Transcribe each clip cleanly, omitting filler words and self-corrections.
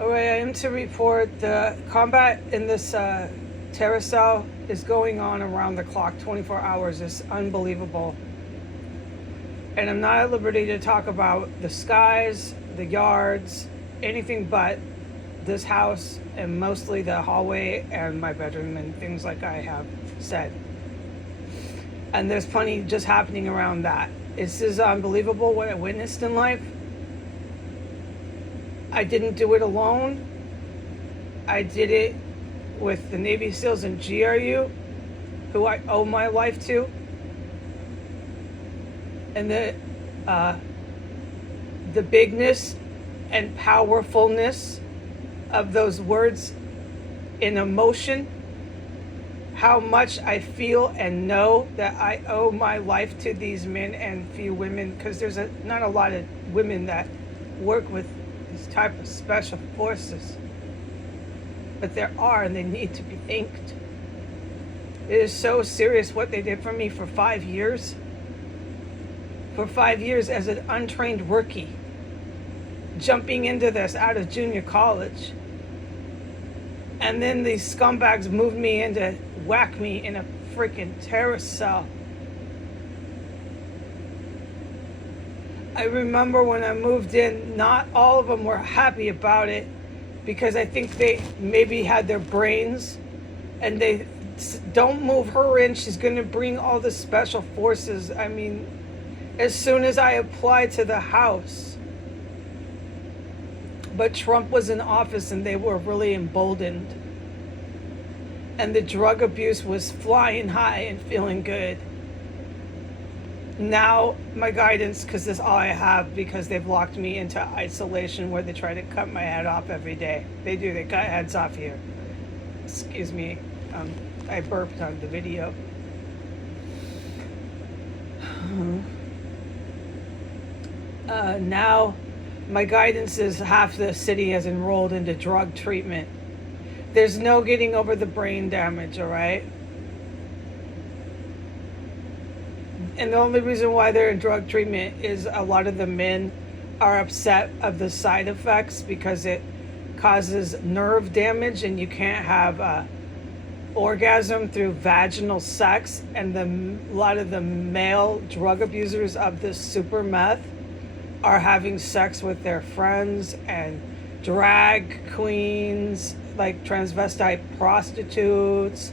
Alright, I am to report the combat in this terracel is going on around the clock, 24 hours. It's unbelievable. And I'm not at liberty to talk about the skies, the yards, anything but this house and mostly the hallway and my bedroom and things like I have said. And there's plenty just happening around that. This is unbelievable what I witnessed in life. I didn't do it alone. I did it with the Navy SEALs and GRU, who I owe my life to. And the bigness and powerfulness of those words in emotion, how much I feel and know that I owe my life to these men and few women, because there's not a lot of women that work with these type of special forces, but there are, and they need to be thanked. It is so serious what they did for me for 5 years. For 5 years as an untrained rookie, jumping into this out of junior college. And then these scumbags moved me in to whack me in a freaking terrorist cell. I remember when I moved in, not all of them were happy about it, because I think they maybe had their brains and they don't move her in. She's going to bring all the special forces. I mean, as soon as I applied to the House, but Trump was in office and they were really emboldened. And the drug abuse was flying high and feeling good. Now my guidance, because this is all I have, because they've locked me into isolation where they try to cut my head off every day. They do, they cut heads off here. Excuse me, I burped on the video. Now my guidance is half the city has enrolled into drug treatment. There's no getting over the brain damage, all right? And the only reason why they're in drug treatment is a lot of the men are upset of the side effects because it causes nerve damage and you can't have orgasm through vaginal sex. And a lot of the male drug abusers of this super meth are having sex with their friends and drag queens, like transvestite prostitutes,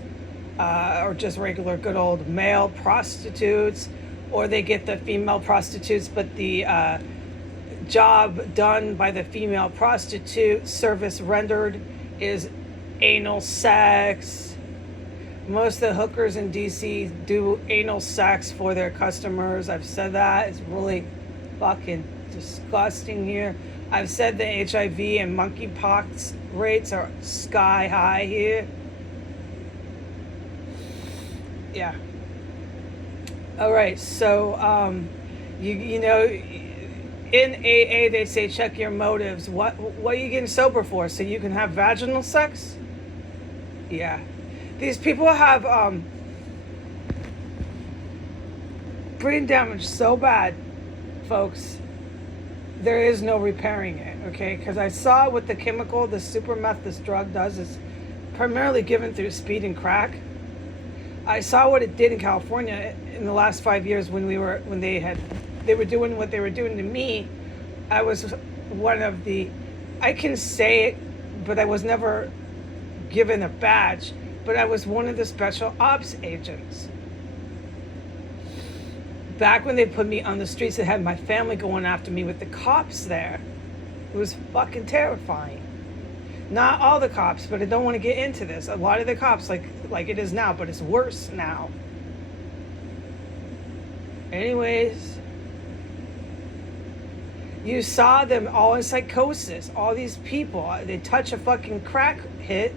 or just regular good old male prostitutes, or they get the female prostitutes, but the job done by the female prostitute, service rendered, is anal sex. Most of the hookers in DC do anal sex for their customers. I've said that. It's really fucking disgusting here. I've said the HIV and monkeypox rates are sky high here. Yeah. All right. So, you know, in AA they say check your motives. What are you getting sober for? So you can have vaginal sex? Yeah. These people have brain damage so bad, folks. There is no repairing it, okay? Because I saw what the chemical, the super meth, this drug does is primarily given through speed and crack. I saw what it did in California in the last 5 years when they were doing what they were doing to me. I was one of the, I can say it, but I was never given a badge, but I was one of the special ops agents. Back when they put me on the streets, they had my family going after me with the cops there. It was fucking terrifying. Not all the cops, but I don't want to get into this. A lot of the cops, like it is now, but it's worse now. Anyways, you saw them all in psychosis. All these people, they touch a fucking crack hit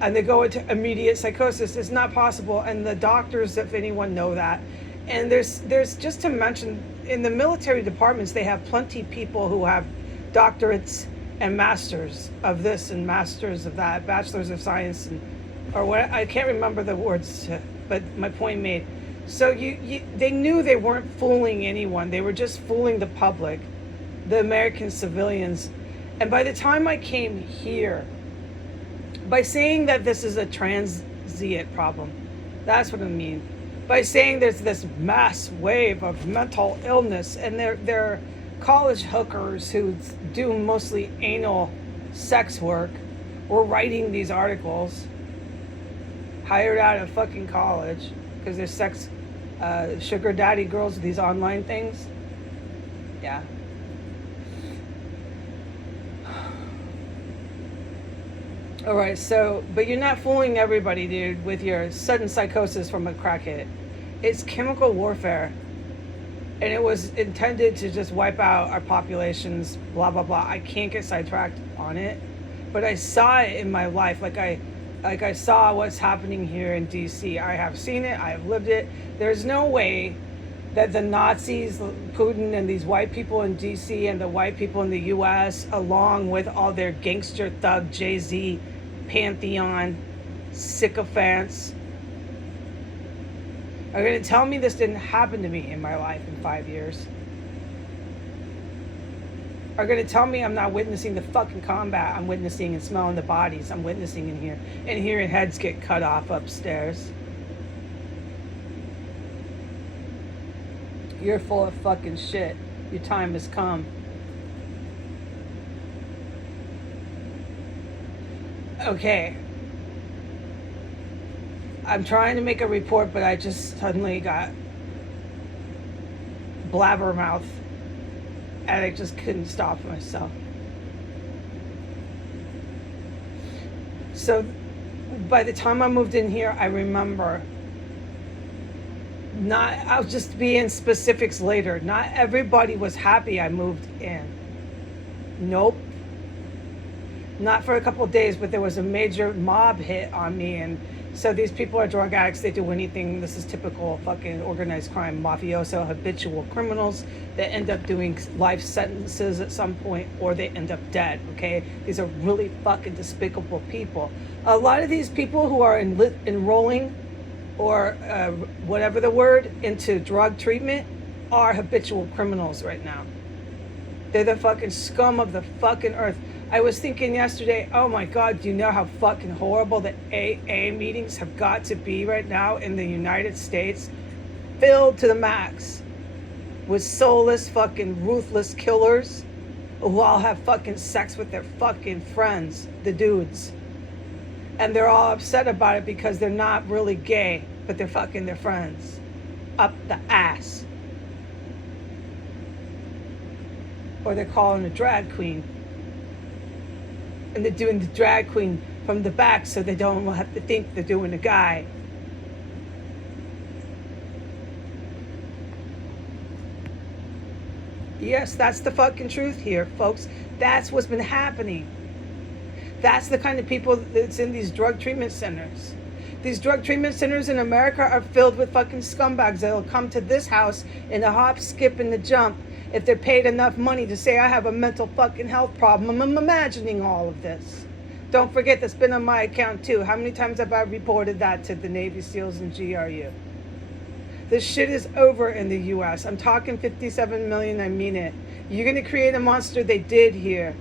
and they go into immediate psychosis. It's not possible. And the doctors, if anyone know that, and there's just to mention, in the military departments, they have plenty of people who have doctorates and masters of this and masters of that, bachelors of science, and or what, I can't remember the words, but my point made. So they knew they weren't fooling anyone. They were just fooling the public, the American civilians. And by the time I came here, by saying that this is a transient problem, that's what I mean. By saying there's this mass wave of mental illness, and they're college hookers who do mostly anal sex work were writing these articles, hired out of fucking college, because they're sex sugar daddy girls with these online things. Yeah. All right, so, but you're not fooling everybody, dude, with your sudden psychosis from a crackhead. It's chemical warfare, and it was intended to just wipe out our populations, blah, blah, blah. I can't get sidetracked on it, but I saw it in my life. Like I saw what's happening here in DC. I have seen it, I have lived it. There's no way that the Nazis, Putin, and these white people in DC and the white people in the US, along with all their gangster thug Jay-Z pantheon sycophants, are going to tell me this didn't happen to me in my life in 5 years. Are going to tell me I'm not witnessing the fucking combat. I'm witnessing and smelling the bodies. I'm witnessing in here and hearing heads get cut off upstairs. You're full of fucking shit. Your time has come. Okay. I'm trying to make a report, but I just suddenly got blabbermouth, and I just couldn't stop myself. So by the time I moved in here, I remember I'll just be in specifics later. Not everybody was happy I moved in. Nope. Not for a couple of days, but there was a major mob hit on me, and so these people are drug addicts. They do anything. This is typical fucking organized crime, mafioso, habitual criminals that end up doing life sentences at some point, or they end up dead, okay? These are really fucking despicable people. A lot of these people who are enrolling, or whatever the word, into drug treatment are habitual criminals right now. They're the fucking scum of the fucking earth. I was thinking yesterday, oh my God, do you know how fucking horrible the AA meetings have got to be right now in the United States? Filled to the max with soulless, fucking ruthless killers who all have fucking sex with their fucking friends, the dudes. And they're all upset about it because they're not really gay, but they're fucking their friends. Up the ass. Or they're calling a drag queen. And they're doing the drag queen from the back so they don't have to think they're doing a guy. Yes, that's the fucking truth here, folks. That's what's been happening. That's the kind of people that's in these drug treatment centers. These drug treatment centers in America are filled with fucking scumbags that'll come to this house in a hop, skip, and a jump if they're paid enough money to say, I have a mental fucking health problem. I'm imagining all of this. Don't forget, that's been on my account too. How many times have I reported that to the Navy SEALs and GRU? This shit is over in the US. I'm talking 57 million, I mean it. You're gonna create a monster. They did here.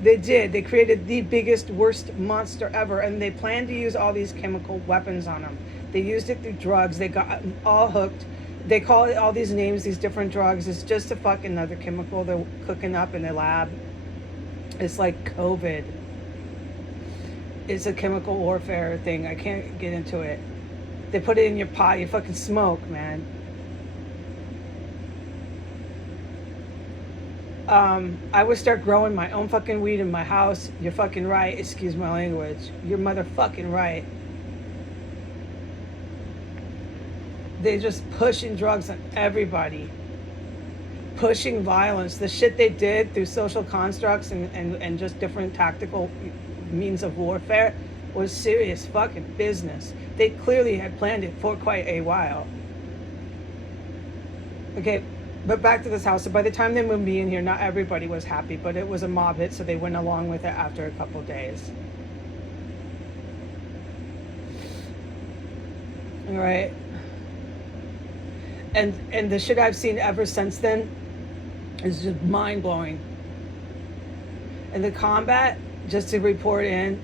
They did. They created the biggest, worst monster ever, and they plan to use all these chemical weapons on them. They used it through drugs. They got them all hooked. They call it all these names, these different drugs. It's just a fucking another chemical they're cooking up in their lab. It's like COVID. It's a chemical warfare thing. I can't get into it. They put it in your pot. You fucking smoke, man. I would start growing my own fucking weed in my house. You're fucking right. Excuse my language. You're motherfucking right. They're just pushing drugs on everybody. Pushing violence. The shit they did through social constructs and just different tactical means of warfare was serious fucking business. They clearly had planned it for quite a while. Okay, but back to this house. So by the time they moved me in here, not everybody was happy, but it was a mob hit, so they went along with it after a couple days. All right. And the shit I've seen ever since then is just mind-blowing. And the combat, just to report in,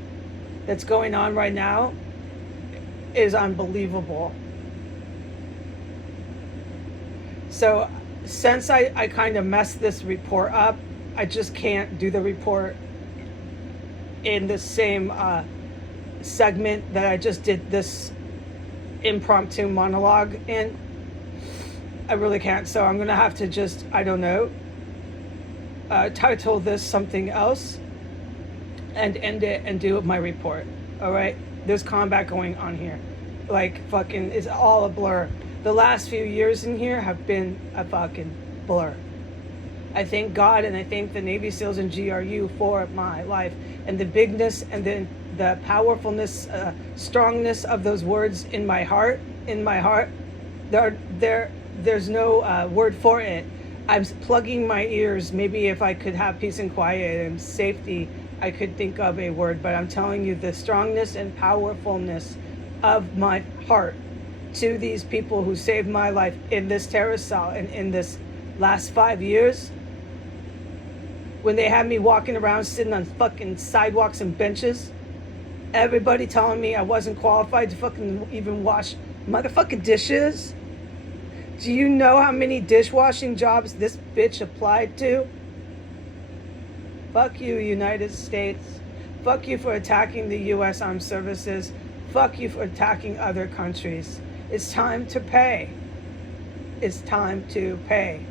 that's going on right now is unbelievable. So since I kind of messed this report up, I just can't do the report in the same segment that I just did this impromptu monologue in. I really can't. So I'm going to have to just, I don't know, title this something else and end it and do my report. All right? There's combat going on here. Like, fucking, it's all a blur. The last few years in here have been a fucking blur. I thank God and I thank the Navy SEALs and GRU for my life and the bigness and the powerfulness, strongness of those words in my heart. In my heart, there's no word for it. I'm plugging my ears. Maybe if I could have peace and quiet and safety, I could think of a word. But I'm telling you, the strongness and powerfulness of my heart to these people who saved my life in this terrorist cell and in this last 5 years, when they had me walking around sitting on fucking sidewalks and benches, everybody telling me I wasn't qualified to fucking even wash motherfucking dishes. Do you know how many dishwashing jobs this bitch applied to? Fuck you, United States. Fuck you for attacking the U.S. Armed Services. Fuck you for attacking other countries. It's time to pay. It's time to pay.